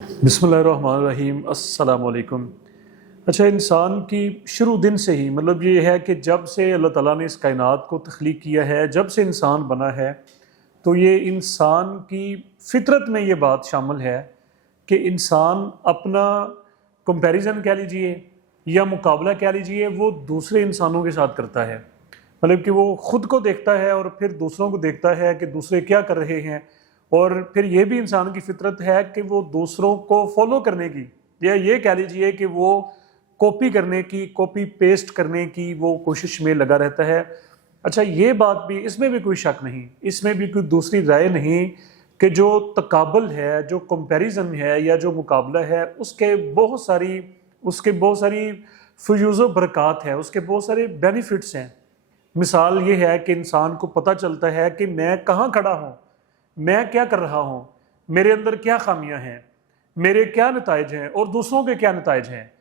बिस्मिल्लाहिर्रहमानिर्रहीम। अस्सलाम वालेकुम। अच्छा, इंसान की शुरू दिन से ही मतलब ये है कि जब से अल्लाह ताला ने इस कायनात को तख्लीक किया है, जब से इंसान बना है, तो ये इंसान की फितरत में ये बात शामिल है कि इंसान अपना कंपैरिजन कह लीजिए या मुकाबला कह लीजिए, वो दूसरे इंसानों के साथ करता है। मतलब कि वो ख़ुद को देखता है और फिर दूसरों को देखता है कि दूसरे क्या कर रहे हैं, और फिर ये भी इंसान की फितरत है कि वो दूसरों को फॉलो करने की, या ये कह लीजिए कि वो कॉपी करने की, कॉपी पेस्ट करने की वो कोशिश में लगा रहता है। अच्छा, ये बात भी, इसमें भी कोई शक नहीं, इसमें भी कोई दूसरी राय नहीं कि जो तकाबल है, जो कंपैरिजन है या जो मुकाबला है, उसके बहुत सारी फ्यूज़ बरक़ात है, उसके बहुत सारे बेनिफिट्स हैं। मिसाल ये है कि इंसान को पता चलता है कि मैं कहाँ खड़ा हूँ, मैं क्या कर रहा हूँ, मेरे अंदर क्या खामियां हैं, मेरे क्या नताइज हैं और दूसरों के क्या नताइज हैं।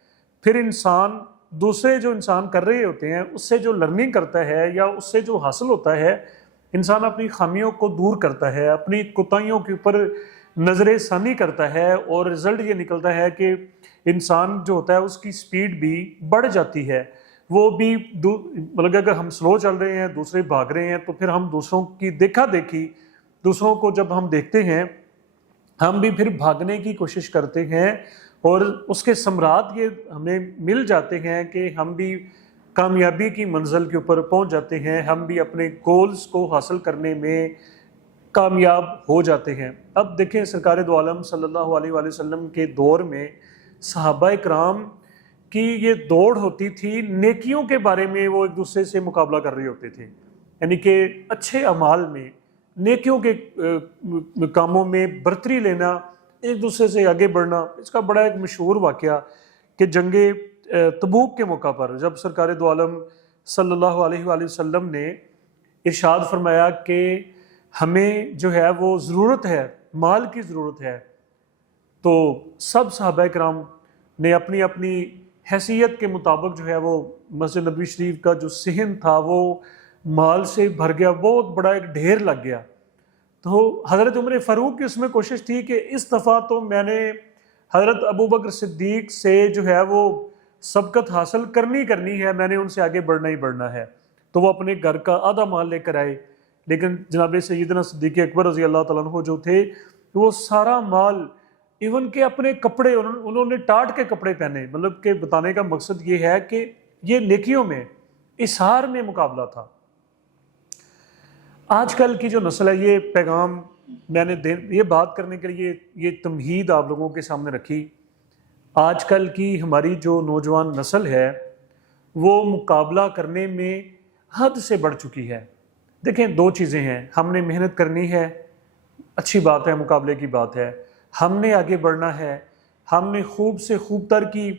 फिर इंसान दूसरे जो इंसान कर रहे होते हैं उससे जो लर्निंग करता है या उससे जो हासिल होता है, इंसान अपनी खामियों को दूर करता है, अपनी कोताहियों के ऊपर नजर षानी करता है, और रिजल्ट ये निकलता है कि इंसान जो होता है उसकी स्पीड भी बढ़ जाती है। वो भी मतलब अगर हम स्लो चल रहे हैं, दूसरे भाग रहे हैं, तो फिर हम दूसरों की देखा देखी, दूसरों को जब हम देखते हैं, हम भी फिर भागने की कोशिश करते हैं, और उसके समरात ये हमें मिल जाते हैं कि हम भी कामयाबी की मंजिल के ऊपर पहुंच जाते हैं, हम भी अपने गोल्स को हासिल करने में कामयाब हो जाते हैं। अब देखें, सरकार दो आलम सल्लल्लाहु अलैहि वसल्लम के दौर में सहाबा इकराम की ये दौड़ होती थी, नेकियों के बारे में वो एक दूसरे से मुकाबला कर रहे होते थे, यानी कि अच्छे अमाल में, नेकियों के कामों में बरतरी लेना, एक दूसरे से आगे बढ़ना। इसका बड़ा एक मशहूर वाक़या कि जंगे तबूक के मौका पर जब सरकार दो आलम सल्लल्लाहु अलैहि वसल्लम ने इरशाद फरमाया कि हमें जो है वो ज़रूरत है, माल की ज़रूरत है, तो सब सहाबा किराम ने अपनी अपनी हैसियत के मुताबिक जो है वो मस्जिद नबवी शरीफ का जो सहन था वो माल से भर गया, बहुत बड़ा एक ढेर लग गया। तो हज़रत उमर फ़ारूक की उसमें कोशिश थी कि इस दफ़ा तो मैंने हज़रत अबू बकर सिद्दीक से जो है वो सबकत हासिल करनी है, मैंने उनसे आगे बढ़ना ही बढ़ना है। तो वो अपने घर का आधा माल लेकर आए, लेकिन जनाब सैयदना सिद्दीक़ अकबर रज़ी अल्लाह तआला अन्हु जो थे, वो सारा माल, इवन के अपने कपड़े उन्होंने टाट के कपड़े पहने। मतलब कि बताने का मकसद ये है कि ये नेकियों में, इशार में मुकाबला था। आजकल की जो नस्ल है, ये पैगाम मैंने ये बात करने के लिए ये तमहीद आप लोगों के सामने रखी। आजकल की हमारी जो नौजवान नस्ल है वो मुकाबला करने में हद से बढ़ चुकी है। देखें, दो चीज़ें हैं, हमने मेहनत करनी है, अच्छी बात है, मुकाबले की बात है, हमने आगे बढ़ना है, हमने खूब से खूब तर की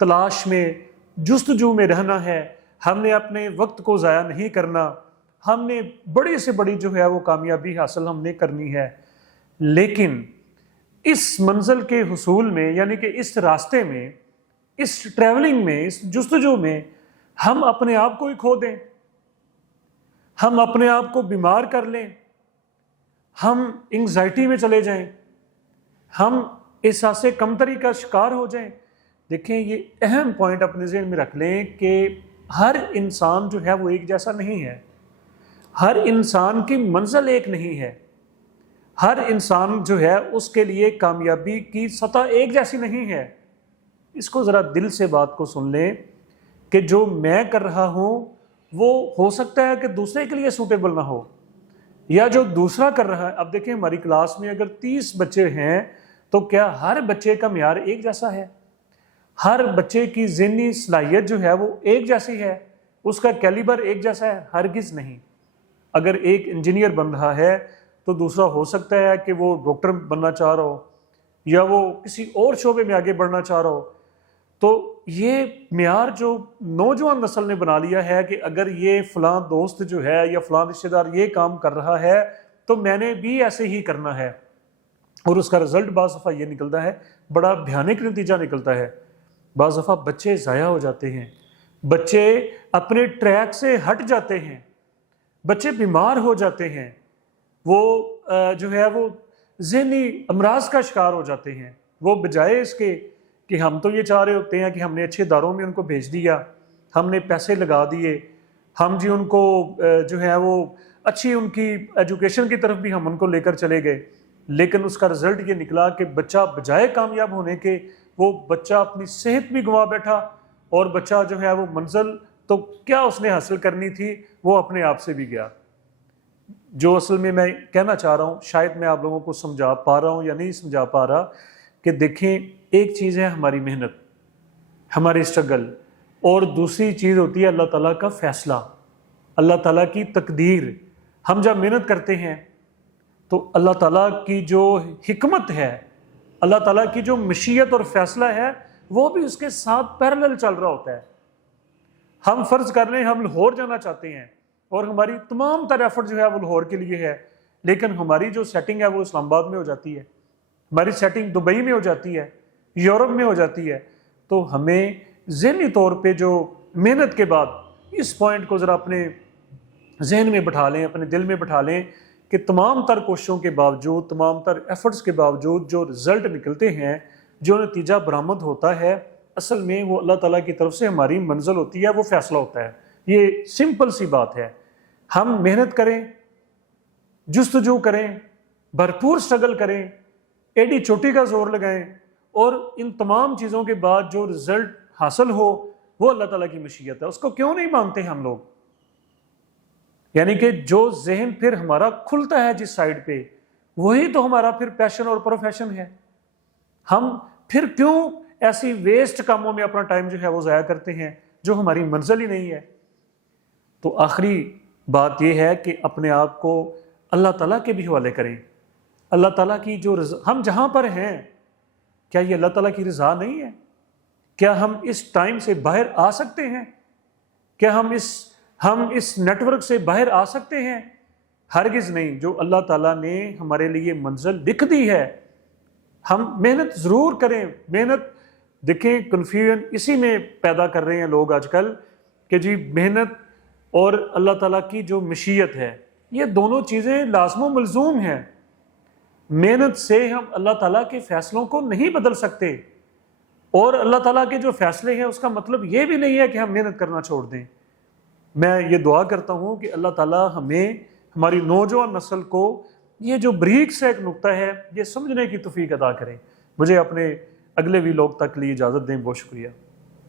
तलाश में, जुस्तजू में रहना है, हमने अपने वक्त को ज़ाया नहीं करना, हमने बड़ी से बड़ी जो है वो कामयाबी हासिल हमने करनी है। लेकिन इस मंजिल के हुसूल में, यानी कि इस रास्ते में, इस ट्रैवलिंग में, इस जुस्तजू में हम अपने आप को ही खो दें, हम अपने आप को बीमार कर लें, हम एंग्जाइटी में चले जाएं, हम एहसास कमतरी का शिकार हो जाएं। देखें, ये अहम पॉइंट अपने ज़हन में रख लें कि हर इंसान जो है वो एक जैसा नहीं है, हर इंसान की मंजिल एक नहीं है, हर इंसान जो है उसके लिए कामयाबी की सतह एक जैसी नहीं है। इसको ज़रा दिल से बात को सुन लें कि जो मैं कर रहा हूँ वो हो सकता है कि दूसरे के लिए सूटेबल ना हो, या जो दूसरा कर रहा है। अब देखें, हमारी क्लास में अगर 30 बच्चे हैं तो क्या हर बच्चे का म्यार एक जैसा है? हर बच्चे की ज़हनी सलाहियत जो है वो एक जैसी है, उसका कैलिबर एक जैसा है? हरगिज़ नहीं। अगर एक इंजीनियर बन रहा है तो दूसरा हो सकता है कि वो डॉक्टर बनना चाह रहा हो, या वो किसी और शोबे में आगे बढ़ना चाह रहा हो। तो ये म्यार जो नौजवान नस्ल ने बना लिया है कि अगर ये फ़लाँ दोस्त जो है या फ़लाँ रिश्तेदार ये काम कर रहा है तो मैंने भी ऐसे ही करना है, और उसका रिज़ल्ट बाज़ दफ़ा ये निकलता है, बड़ा भयानक नतीजा निकलता है। बाज़ दफ़ा बच्चे ज़ाया हो जाते हैं, बच्चे अपने ट्रैक से हट जाते हैं, बच्चे बीमार हो जाते हैं, वो जो है वो ज़हनी अमराज का शिकार हो जाते हैं। وہ بجائے اس کے کہ ہم تو یہ چاہ رہے ہوتے ہیں کہ ہم نے اچھے اداروں میں ان کو بھیج دیا، ہم نے پیسے لگا دیے، ہم جی ان کو جو ہے وہ اچھی ان کی ایجوکیشن کی طرف بھی ہم ان کو لے کر چلے گئے، لیکن اس کا رزلٹ یہ نکلا کہ بچہ بجائے کامیاب ہونے کے وہ بچہ اپنی صحت بھی گنوا بیٹھا، اور بچہ جو ہے وہ منزل تو کیا اس نے حاصل کرنی تھی وہ اپنے آپ سے بھی گیا۔ جو اصل میں کہنا چاہ رہا ہوں، شاید میں آپ لوگوں کو سمجھا پا رہا ہوں یا نہیں سمجھا پا رہا، کہ دیکھیں ایک چیز ہے ہماری محنت، ہماری اسٹرگل، اور دوسری چیز ہوتی ہے اللہ تعالیٰ کا فیصلہ، اللہ تعالیٰ کی تقدیر۔ ہم جب محنت کرتے ہیں تو اللہ تعالیٰ کی جو حکمت ہے، اللہ تعالیٰ کی جو مشیت اور فیصلہ ہے وہ بھی اس کے ساتھ پیرلل چل رہا ہوتا ہے۔ ہم فرض کر لیں ہم لاہور جانا چاہتے ہیں اور ہماری تمام تر ایفرٹ جو ہے وہ لاہور کے لیے ہے، لیکن ہماری جو سیٹنگ ہے وہ اسلام آباد میں ہو جاتی ہے، ہماری سیٹنگ دبئی میں ہو جاتی ہے، یورپ میں ہو جاتی ہے، تو ہمیں ذہنی طور پہ جو محنت کے بعد اس پوائنٹ کو ذرا اپنے ذہن میں بٹھا لیں، اپنے دل میں بٹھا لیں کہ تمام تر کوششوں کے باوجود، تمام تر ایفرٹس کے باوجود جو رزلٹ نکلتے ہیں، جو نتیجہ برآمد ہوتا ہے، اصل میں وہ اللہ تعالیٰ کی طرف سے ہماری منزل ہوتی ہے، وہ فیصلہ ہوتا ہے۔ یہ سمپل سی بات ہے، ہم محنت کریں، جستجو کریں، بھرپور سٹرگل کریں، ایڈی چوٹی کا زور لگائیں، اور ان تمام چیزوں کے بعد جو رزلٹ حاصل ہو وہ اللہ تعالیٰ کی مشیت ہے۔ اس کو کیوں نہیں مانتے ہم لوگ؟ یعنی کہ جو ذہن پھر ہمارا کھلتا ہے جس سائڈ پہ، وہی تو ہمارا پھر پیشن اور پروفیشن ہے۔ ہم پھر کیوں ایسی ویسٹ کاموں میں اپنا ٹائم جو ہے وہ ضائع کرتے ہیں جو ہماری منزل ہی نہیں ہے؟ تو آخری بات یہ ہے کہ اپنے آپ کو اللہ تعالیٰ کے بھی حوالے کریں۔ اللہ تعالیٰ کی جو رضا، ہم جہاں پر ہیں کیا یہ اللہ تعالیٰ کی رضا نہیں ہے؟ کیا ہم اس ٹائم سے باہر آ سکتے ہیں؟ کیا ہم اس نیٹ ورک سے باہر آ سکتے ہیں؟ ہرگز نہیں۔ جو اللہ تعالیٰ نے ہمارے لیے منزل لکھ دی ہے، ہم محنت ضرور کریں۔ محنت دیکھیں، کنفیوژن اسی میں پیدا کر رہے ہیں لوگ آج کل کہ جی محنت اور اللہ تعالیٰ کی جو مشیت ہے، یہ دونوں چیزیں لازم و ملزوم ہیں۔ محنت سے ہم اللہ تعالیٰ کے فیصلوں کو نہیں بدل سکتے، اور اللہ تعالیٰ کے جو فیصلے ہیں اس کا مطلب یہ بھی نہیں ہے کہ ہم محنت کرنا چھوڑ دیں۔ میں یہ دعا کرتا ہوں کہ اللہ تعالیٰ ہمیں، ہماری نوجوان نسل کو یہ جو بریک سے ایک نقطہ ہے یہ سمجھنے کی توفیق عطا کریں۔ مجھے اپنے اگلے ویلاگ تک لیے اجازت دیں، بہت شکریہ۔